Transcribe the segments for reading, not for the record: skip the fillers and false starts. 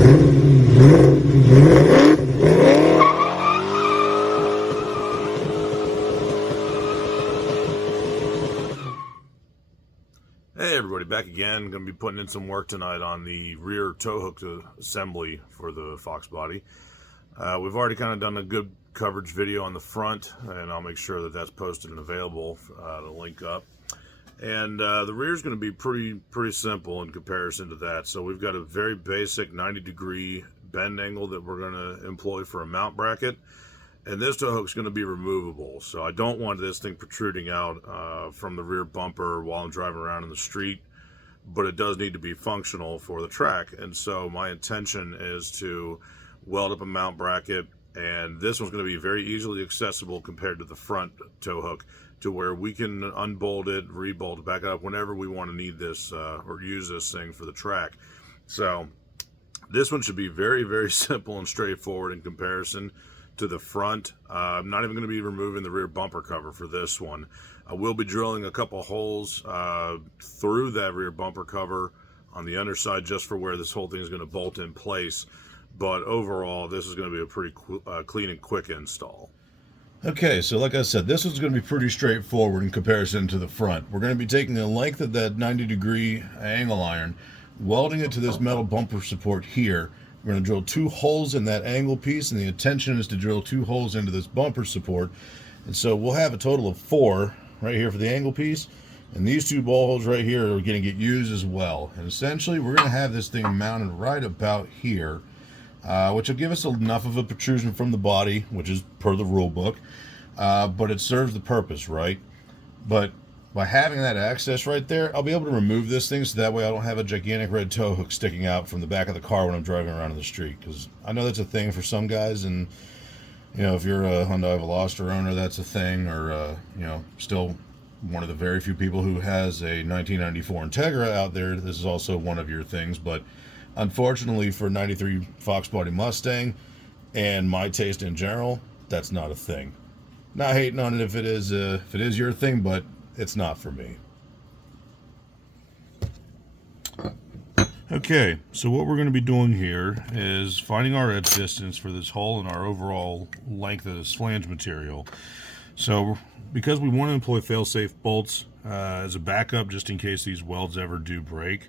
Hey everybody, back again. Going to be putting in some work tonight on the rear tow hook assembly for the Fox body. We've already kind of done a good coverage video on the front, and I'll make sure that that's posted and available to link up. And the rear is going to be pretty simple in comparison to that. So we've got a very basic 90-degree bend angle that we're going to employ for a mount bracket. And this tow hook is going to be removable, so I don't want this thing protruding out from the rear bumper while I'm driving around in the street, but it does need to be functional for the track. And so my intention is to weld up a mount bracket, and this one's going to be very easily accessible compared to the front tow hook, to where we can unbolt it, rebolt it back up whenever we want to need this or use this thing for the track. So this one should be very simple and straightforward in comparison to the front. I'm not even going to be removing the rear bumper cover for this one. I will be drilling a couple holes through that rear bumper cover on the underside just for where this whole thing is going to bolt in place. But overall, this is going to be a pretty clean and quick install. Okay, so like I said, this one's going to be pretty straightforward in comparison to the front. We're going to be taking the length of that 90-degree angle iron, welding it to this metal bumper support here. We're going to drill 2 holes in that angle piece, and the intention is to drill 2 holes into this bumper support. And so we'll have a total of 4 right here for the angle piece, and these 2 ball holes right here are going to get used as well. And essentially we're going to have this thing mounted right about here, which will give us enough of a protrusion from the body, which is per the rule book, but it serves the purpose, right? But by having that access right there, I'll be able to remove this thing, so that way I don't have a gigantic red tow hook sticking out from the back of the car when I'm driving around in the street. Because I know that's a thing for some guys, and you know, if you're a Hyundai Veloster owner, that's a thing, or you know, still one of the very few people who has a 1994 Integra out there, this is also one of your things. But unfortunately for 93 Fox body Mustang and my taste in general, that's not a thing. Not hating on it if it is your thing, but it's not for me. Okay, so what we're going to be doing here is finding our edge distance for this hole and our overall length of this flange material. So because we want to employ fail-safe bolts as a backup just in case these welds ever do break,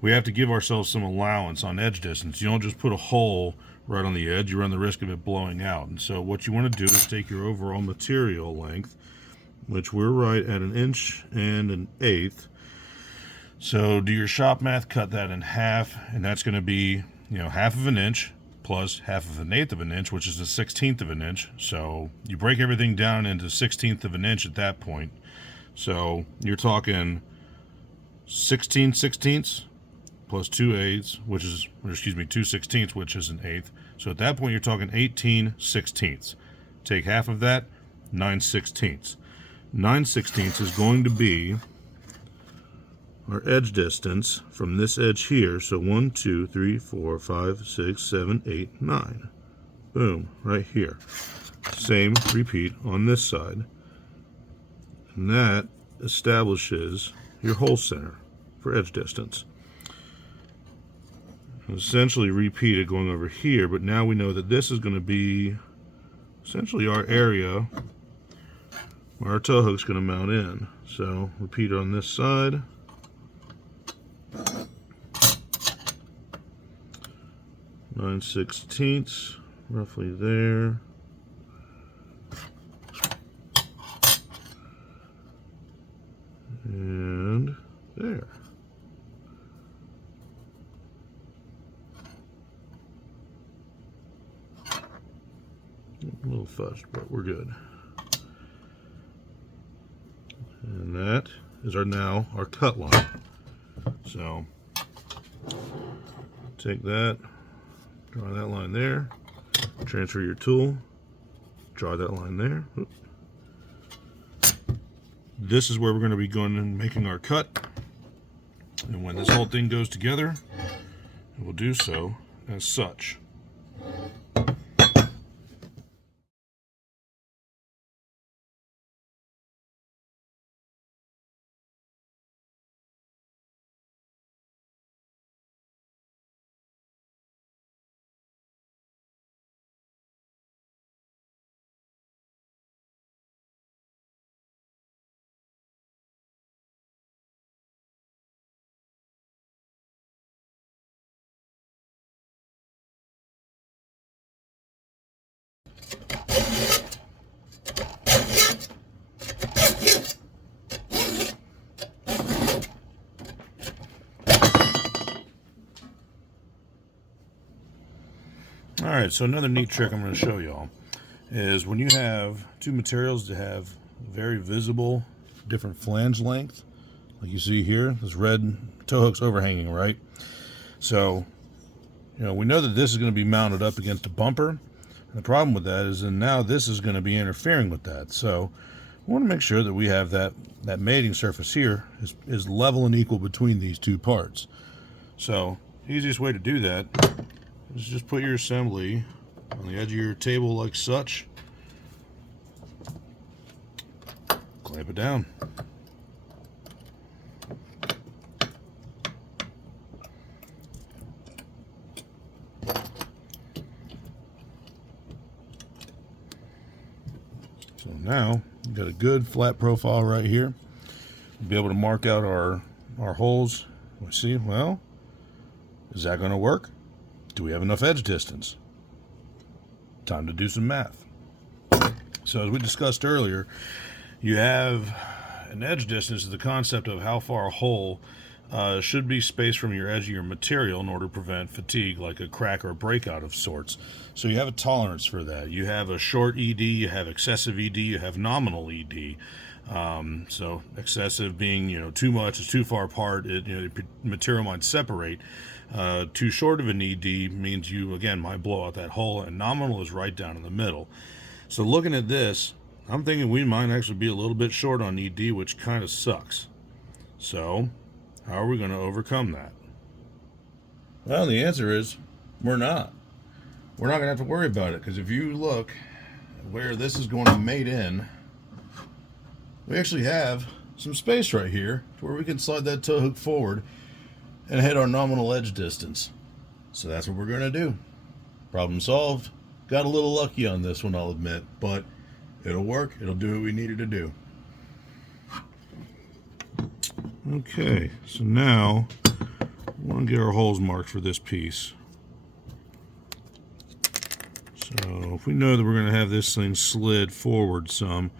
we have to give ourselves some allowance on edge distance. You don't just put a hole right on the edge, you run the risk of it blowing out. And so what you want to do is take your overall material length, which we're right at 1 1/8 inches. So do your shop math, cut that in half, and that's going to be, you know, 1/2 inch plus 1/8 inch, which is 1/16 inch. So you break everything down into 1/16 inch at that point. So you're talking 16/16 plus 2/8, which is, or excuse me, 2/16, which is 1/8. So at that point you're talking 18/16. Take half of that, 9/16. 9/16 is going to be our edge distance from this edge here. So 1, 2, 3, 4, 5, 6, 7, 8, 9. Boom, right here. Same repeat on this side. And that establishes your hole center for edge distance. Essentially repeat it going over here, but now we know that this is going to be essentially our area where our tow hook's going to mount in. So repeat it on this side. Nine sixteenths, roughly there. And there. A little fussed, but we're good. And that is now our cut line. So take that, draw that line there, transfer your tool, draw that line there. This is where we're going to be going and making our cut. And when this whole thing goes together, it will do so as such. Alright, so another neat trick I'm going to show y'all is when you have two materials that have very visible different flange length, like you see here, this red tow hook's overhanging, right? So, we know that this is going to be mounted up against a bumper. And the problem with that is that now this is going to be interfering with that. So we want to make sure that we have that mating surface here is level and equal between these two parts. So the easiest way to do that is just put your assembly on the edge of your table like such. Clamp it down. So now we've got a good flat profile right here. We'll be able to mark out our holes. We see, well, is that going to work? Do we have enough edge distance? Time to do some math. So as we discussed earlier, you have an edge distance is the concept of how far a hole should be spaced from your edge of your material in order to prevent fatigue, like a crack or a breakout of sorts. So you have a tolerance for that. You have a short ED, you have excessive ED, you have nominal ED. So excessive being, too much, is too far apart, the material might separate. Too short of an ED means you, again, might blow out that hole, and nominal is right down in the middle. So looking at this, I'm thinking we might actually be a little bit short on ED, which kind of sucks. So how are we going to overcome that? Well, the answer is we're not. We're not going to have to worry about it, because if you look where this is going to mate in, we actually have some space right here where we can slide that tow hook forward and hit our nominal edge distance. So that's what we're going to do. Problem solved. Got a little lucky on this one, I'll admit, but it'll work. It'll do what we needed to do. Okay, so now we want to get our holes marked for this piece. So if we know that we're going to have this thing slid forward some,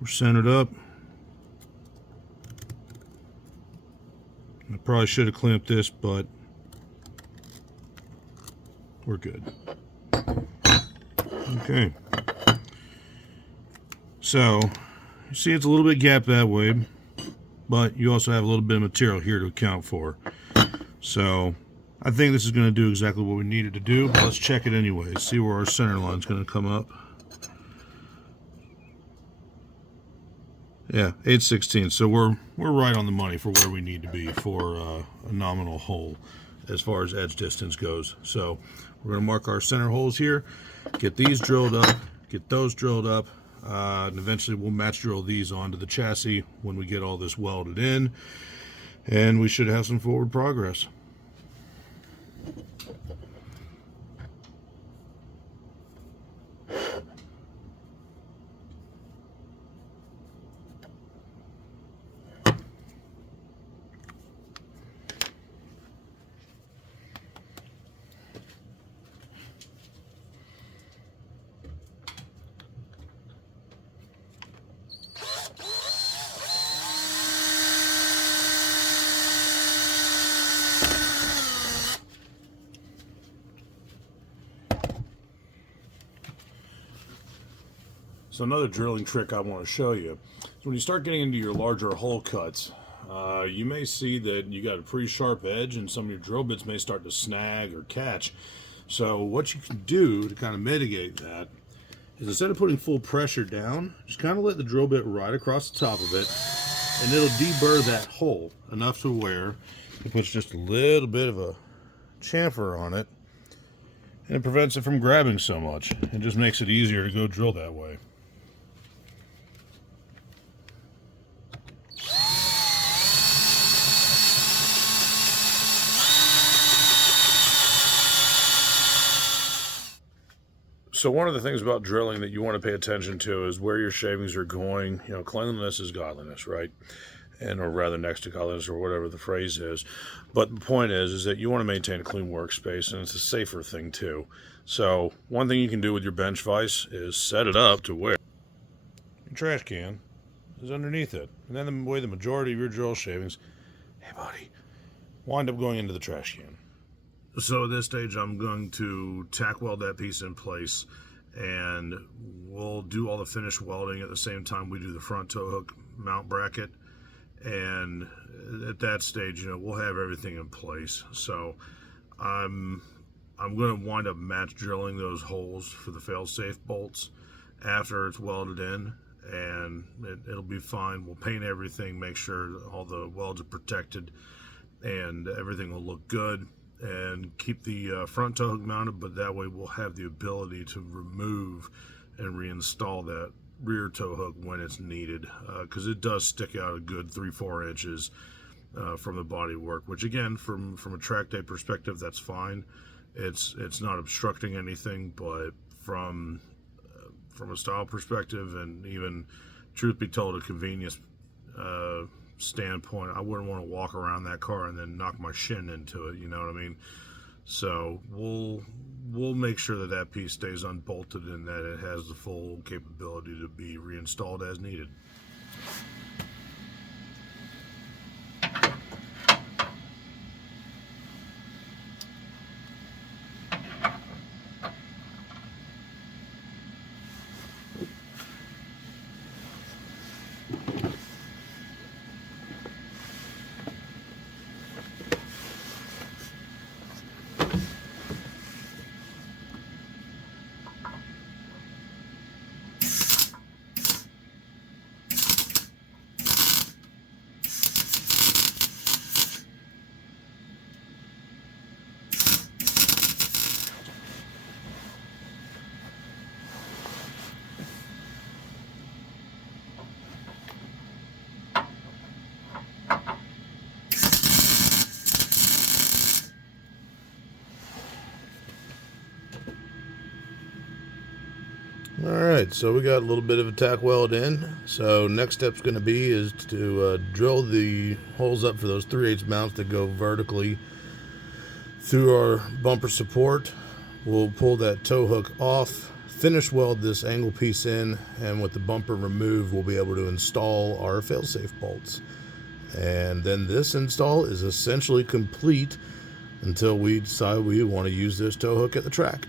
we're centered up. I probably should have clamped this, but we're good. Okay. So you see it's a little bit gapped that way, but you also have a little bit of material here to account for. So I think this is going to do exactly what we needed to do. Let's check it anyway. See where our center line is going to come up. Yeah, 8/16. So we're right on the money for where we need to be for a nominal hole as far as edge distance goes. So we're going to mark our center holes here, get these drilled up, get those drilled up, and eventually we'll match drill these onto the chassis when we get all this welded in, and we should have some forward progress. So another drilling trick I want to show you is when you start getting into your larger hole cuts, you may see that you got a pretty sharp edge and some of your drill bits may start to snag or catch. So what you can do to kind of mitigate that is, instead of putting full pressure down, just kind of let the drill bit ride across the top of it, and it'll deburr that hole enough to where it puts just a little bit of a chamfer on it, and it prevents it from grabbing so much. It just makes it easier to go drill that way. So one of the things about drilling that you want to pay attention to is where your shavings are going. Cleanliness is godliness, right? Or rather, next to godliness, or whatever the phrase is. But the point is that you want to maintain a clean workspace, and it's a safer thing too. So one thing you can do with your bench vise is set it up to where your trash can is underneath it, and then the way the majority of your drill shavings, hey buddy, wind up going into the trash can. So at this stage, I'm going to tack weld that piece in place, and we'll do all the finish welding at the same time we do the front tow hook mount bracket. And at that stage, we'll have everything in place. So I'm going to wind up match drilling those holes for the fail-safe bolts after it's welded in, and it'll be fine. We'll paint everything, make sure all the welds are protected, and everything will look good, and keep the front tow hook mounted, but that way we'll have the ability to remove and reinstall that rear tow hook when it's needed, because it does stick out a good 3-4 inches from the body work, which again, from a track day perspective, that's fine. It's not obstructing anything, but from a style perspective, and even, truth be told, a convenience standpoint, I wouldn't want to walk around that car and then knock my shin into it, you know what I mean? So we'll make sure that that piece stays unbolted and that it has the full capability to be reinstalled as needed. Alright, so we got a little bit of a tack weld in. So next step's going to be is to drill the holes up for those 3/8 mounts that go vertically through our bumper support. We'll pull that tow hook off, finish weld this angle piece in, and with the bumper removed, we'll be able to install our fail-safe bolts. And then this install is essentially complete until we decide we want to use this tow hook at the track.